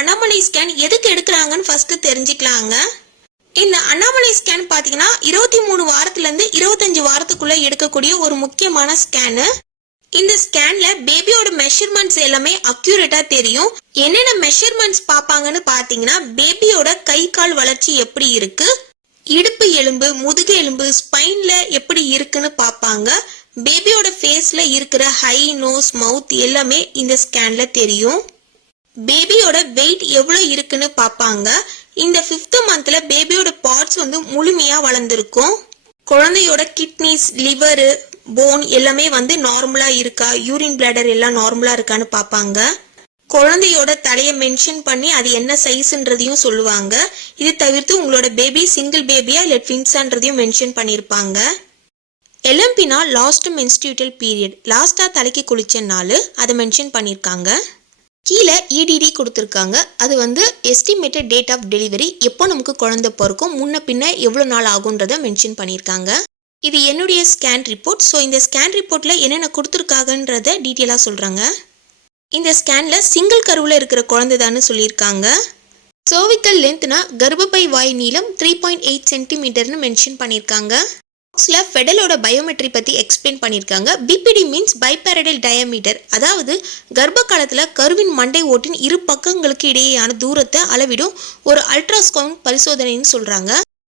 Anomaly scan எதுக்கு எடுக்கிறாங்கன்னு first தெரிஞ்சுக்கலாங்க. இந்த anomaly scan பாத்தீங்கன்னா 23 வாரத்துல இருந்து 25 வாரத்துக்குள்ள எடுக்கக்கூடிய ஒரு முக்கியமான ஸ்கேனு. இந்த ஸ்கேன்ல பேபியோட மெஷர்மெண்ட்ஸ் எல்லாமே அக்யூரேட்டா தெரியும். என்னென்ன மெஷர்மெண்ட்ஸ் பாப்பாங்கன்னு பாத்தீங்கன்னா, பேபியோட கை கால் வளர்ச்சி எப்படி இருக்கு, இடுப்பு எலும்பு, முதுகு எலும்பு, ஸ்பைன்ல எப்படி இருக்குன்னு பாப்பாங்க. பேபியோட ஃபேஸ்ல இருக்கிற ஹை, நோஸ், மவுத் எல்லாமே இந்த ஸ்கேன்ல தெரியும். பேபியோட வெயிட் எவ்வளவு இருக்குன்னு பாப்பாங்க. இந்த 5th மந்த்ல பேபியோட பார்ட்ஸ் முழுமையா வளர்ந்துருக்கும். குழந்தையோட கிட்னிஸ், லிவர், போன் எல்லாமே நார்மலா இருக்கா, யூரின் பிளாடர் எல்லாம் நார்மலா இருக்கான்னு பாப்பாங்க. குழந்தையோட தலையை மென்ஷன் பண்ணி அது என்ன சைஸ்ன்றதையும் சொல்லுவாங்க. இது தவிர்த்து உங்களோட பேபி சிங்கிள் பேபியா இல்ல ட்வின்ஸான்றதையும் மென்ஷன் பண்ணிருப்பாங்க. எல்எம்பினா லாஸ்ட் மென்ஸ்ட்ரூட்டல் பீரியட், லாஸ்டா தலைக்கு குளிச்ச நாள் அதை மென்ஷன் பண்ணிருக்காங்க. கீழே இடிடி கொடுத்துருக்காங்க. அது எஸ்டிமேட்டட் டேட் ஆஃப் டெலிவரி, எப்போ நமக்கு குழந்தை பிறக்கும், முன்ன பின்ன எவ்வளோ நாள் ஆகுன்றதை மென்ஷன் பண்ணியிருக்காங்க. இது என்னுடைய ஸ்கேன் ரிப்போர்ட். ஸோ இந்த ஸ்கேன் ரிப்போர்ட்டில் என்னென்ன கொடுத்துருக்காங்கன்றத டீட்டெயிலாக சொல்கிறாங்க. இந்த ஸ்கேனில் சிங்கிள் கருவில் இருக்கிற குழந்தை தான்னு சொல்லியிருக்காங்க. சர்விக்கல் லென்த்னா கர்ப்பப்பை வாய் நீளம் 3.8 சென்டிமீட்டர்னு மென்ஷன் பண்ணியிருக்காங்க. பாக்ஸில் ஃபெடலோட பயோமெட்ரி பற்றி எக்ஸ்பிளைன் பண்ணியிருக்காங்க. பிபிடி மீன்ஸ் பைபாரடல் டயாமீட்டர், அதாவது கர்ப்ப காலத்தில் கருவின் மண்டை ஓட்டின் இரு பக்கங்களுக்கு இடையேயான தூரத்தை அளவிடும் ஒரு அல்ட்ராசவுண்ட் பரிசோதனைன்னு சொல்கிறாங்க.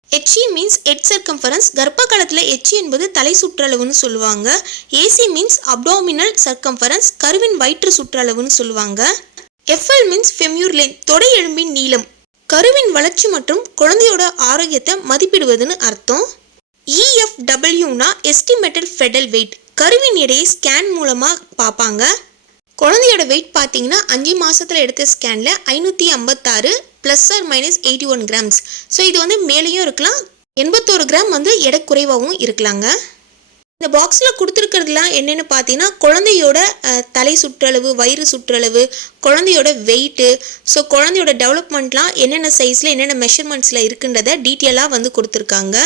HE மீன்ஸ் ஹெட் சர்க்கம்ஃபரன்ஸ், கர்ப்ப காலத்தில் HE என்பது தலை சுற்றளவுன்னு சொல்லுவாங்க. AC மீன்ஸ் அப்டாமினல் சர்க்கம்ஃபரன்ஸ், கருவின் வயிற்று சுற்றளவுன்னு சொல்லுவாங்க. FL மீன்ஸ் ஃபெமியூர் லென்த், தொடை எலும்பின் நீளம், கருவின் வளர்ச்சி மற்றும் குழந்தையோட ஆரோக்கியத்தை மதிப்பிடுவதுன்னு அர்த்தம். EFWனா எஸ்டிமேட்டட் ஃபெடல் வெயிட், கருவின் எடையை ஸ்கேன் மூலமாக பார்ப்பாங்க. குழந்தையோட வெயிட் பார்த்தீங்கன்னா 5 மாதத்தில் எடுத்த ஸ்கேனில் 556 ± 81 கிராம்ஸ். ஸோ இது மேலேயும் இருக்கலாம், 81 கிராம் எடை குறைவாகவும் இருக்கலாங்க. இந்த பாக்ஸில் கொடுத்துருக்கிறதுலாம் என்னென்னு பார்த்தீங்கன்னா, குழந்தையோட தலை சுற்றளவு, வயிறு சுற்றளவு, குழந்தையோட வெயிட்டு, ஸோ குழந்தையோட டெவலப்மெண்ட்லாம் என்னென்ன சைஸில் என்னென்ன மெஷர்மெண்ட்ஸில் இருக்குன்றதை டீட்டெயிலாக கொடுத்துருக்காங்க.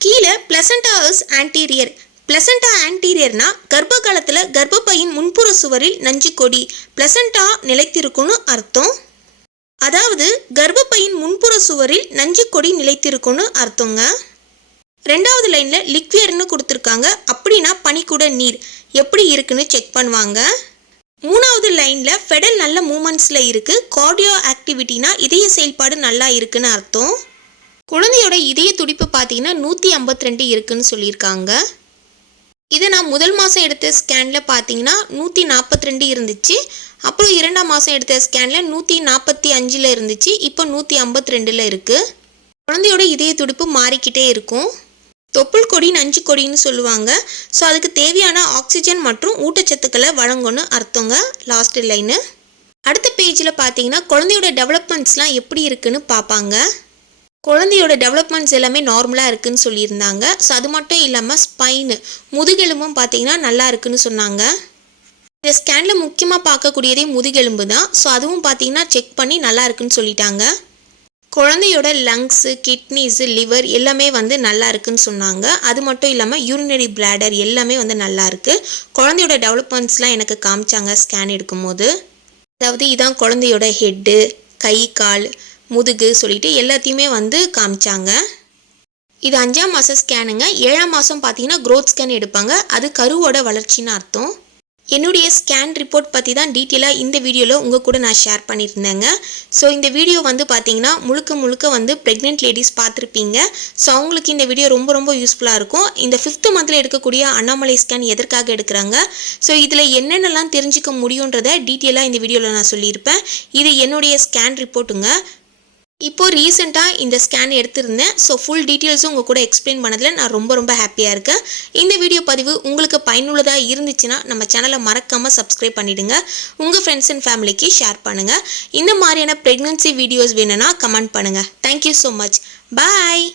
கீழே பிளசண்டா இஸ் ஆன்டீரியர். பிளசண்டா ஆன்டீரியர்னா கர்ப்ப காலத்தில் கர்ப்பப்பையின் முன்புற சுவரில் நஞ்சு கொடி, பிளசண்டா நிலைத்திருக்குன்னு அர்த்தம். அதாவது கர்ப்பப்பையின் முன்புற சுவரில் நஞ்சு கொடி நிலைத்திருக்குன்னு அர்த்தங்க. 2வது லைனில் லிக்வியர்னு கொடுத்துருக்காங்க. அப்படின்னா பனிக்கூட நீர் எப்படி இருக்குன்னு செக் பண்ணுவாங்க. 3வது லைனில் ஃபெடல் நல்ல மூமெண்ட்ஸில் இருக்குது, கார்டியோ ஆக்டிவிட்டினா இதய செயல்பாடு நல்லா இருக்குன்னு அர்த்தம். குழந்தையோட இதய துடிப்பு பார்த்தீங்கன்னா 152 இருக்குன்னு சொல்லியிருக்காங்க. இதை நான் முதல் மாதம் எடுத்த ஸ்கேனில் பார்த்தீங்கன்னா 142 இருந்துச்சு. அப்புறம் 2ஆம் மாதம் எடுத்த ஸ்கேனில் 145 இருந்துச்சு. இப்போ 152 இருக்குது. குழந்தையோட இதய துடிப்பு மாறிக்கிட்டே இருக்கும். தொப்புள் கொடி நஞ்சு கொடின்னு சொல்லுவாங்க. ஸோ அதுக்கு தேவையான ஆக்சிஜன் மற்றும் ஊட்டச்சத்துக்களை வழங்கணும்னு அர்த்தங்க. Last line. அடுத்த பேஜில் பார்த்தீங்கன்னா குழந்தையோட டெவலப்மெண்ட்ஸ்லாம் எப்படி இருக்குன்னு பார்ப்பாங்க. குழந்தையோட டெவலப்மெண்ட்ஸ் எல்லாமே நார்மலாக இருக்குதுன்னு சொல்லியிருந்தாங்க. ஸோ அது மட்டும் இல்லாமல் ஸ்பைனு, முதுகெலும்பும் பார்த்தீங்கன்னா நல்லா இருக்குன்னு சொன்னாங்க. இந்த ஸ்கேனில் முக்கியமாக பார்க்கக்கூடியதே முதுகெலும்பு தான். ஸோ அதுவும் பார்த்தீங்கன்னா செக் பண்ணி நல்லா இருக்குன்னு சொல்லிட்டாங்க. குழந்தையோட லங்ஸு, கிட்னிஸு, லிவர் எல்லாமே நல்லா இருக்குன்னு சொன்னாங்க. அது மட்டும் இல்லாமல் யூரினரி பிளாடர் எல்லாமே நல்லா இருக்குது. குழந்தையோட டெவலப்மெண்ட்ஸ்லாம் எனக்கு காமிச்சாங்க ஸ்கேன் எடுக்கும்போது. அதாவது இதான் குழந்தையோட ஹெட்டு, கை, கால், முதுகு சொல்லிட்டு எல்லாத்தையுமே காமிச்சாங்க. இது 5ஆம் மாதம் ஸ்கேனுங்க. 7ஆம் மாதம் பார்த்தீங்கன்னா க்ரோத் ஸ்கேன் எடுப்பாங்க. அது கருவோட வளர்ச்சின்னு அர்த்தம். என்னுடைய ஸ்கேன் ரிப்போர்ட் பற்றி தான் டீட்டெயிலாக இந்த வீடியோவில் உங்கள் கூட நான் ஷேர் பண்ணியிருந்தேங்க. ஸோ இந்த வீடியோ பார்த்தீங்கன்னா முழுக்க ப்ரெக்னென்ட் லேடிஸ் பார்த்துருப்பீங்க. ஸோ அவங்களுக்கு இந்த வீடியோ ரொம்ப யூஸ்ஃபுல்லாக இருக்கும். இந்த 5th மந்தில் எடுக்கக்கூடிய அனாமலி ஸ்கேன் எதற்காக எடுக்கிறாங்க, ஸோ இதில் என்னென்னலாம் தெரிஞ்சுக்க முடியுன்றதை டீட்டெயிலாக இந்த வீடியோவில் நான் சொல்லியிருப்பேன். இது என்னுடைய ஸ்கேன் ரிப்போர்ட்டுங்க. இப்போது ரீசெண்டாக இந்த ஸ்கேன் எடுத்திருந்தேன். ஸோ ஃபுல் டீட்டெயில்ஸும் உங்கள் கூட எக்ஸ்பிளைன் பண்ணதில் நான் ரொம்ப ஹாப்பியாக இருக்கேன். இந்த வீடியோ பதிவு உங்களுக்கு பயனுள்ளதாக இருந்துச்சுன்னா நம்ம சேனலை மறக்காமல் சப்ஸ்கிரைப் பண்ணிவிடுங்க. உங்கள் ஃப்ரெண்ட்ஸ் அண்ட் ஃபேமிலிக்கு ஷேர் பண்ணுங்கள். இந்த மாதிரியான ப்ரெக்னன்சி வீடியோஸ் வேணும்னா கமெண்ட் பண்ணுங்கள். Thank you so much. பாய்.